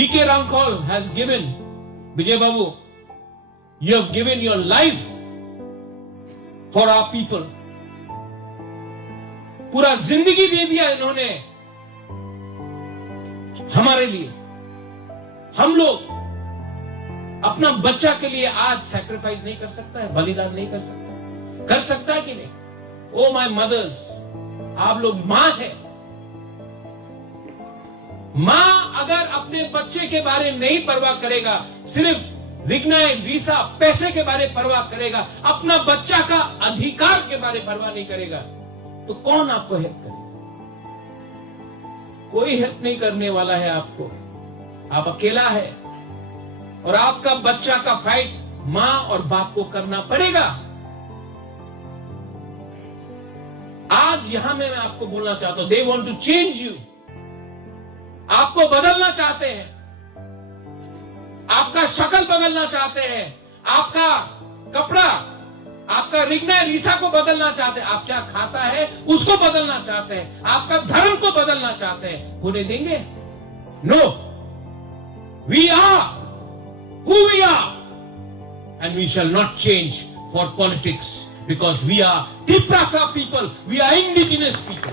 BK Ramkol has given, Vijay Babu, you have given your life for our people. पूरा जिंदगी दे दिया इन्होंने हमारे लिए। हम लोग अपना बच्चा के लिए आज सैक्रिफाइस नहीं कर सकता है, बलिदान नहीं कर सकता, कर सकता है कि नहीं? ओ माय मदर्स, आप लोग मां है। मां अगर अपने बच्चे के बारे में नहीं परवाह करेगा, सिर्फ रिग्नाय वीसा पैसे के बारे में परवाह करेगा, अपना बच्चा का अधिकार के बारे में परवाह नहीं करेगा, तो कौन आपको हेल्प करेगा? कोई हेल्प नहीं करने वाला है आपको। आप अकेला है और आपका बच्चा का फाइट मां और बाप को करना पड़ेगा। आज यहां मैं आपको बोलना चाहता हूं, they want to change you. आपको बदलना चाहते हैं, आपका शक्ल बदलना चाहते हैं, आपका कपड़ा, आपका रिग्नाय रीसा को बदलना चाहते हैं, आप क्या खाता है उसको बदलना चाहते हैं, आपका धर्म को बदलना चाहते हैं। होने देंगे? No, we are who we are, and we shall not change for politics, because we are Tiprasa people, we are indigenous people.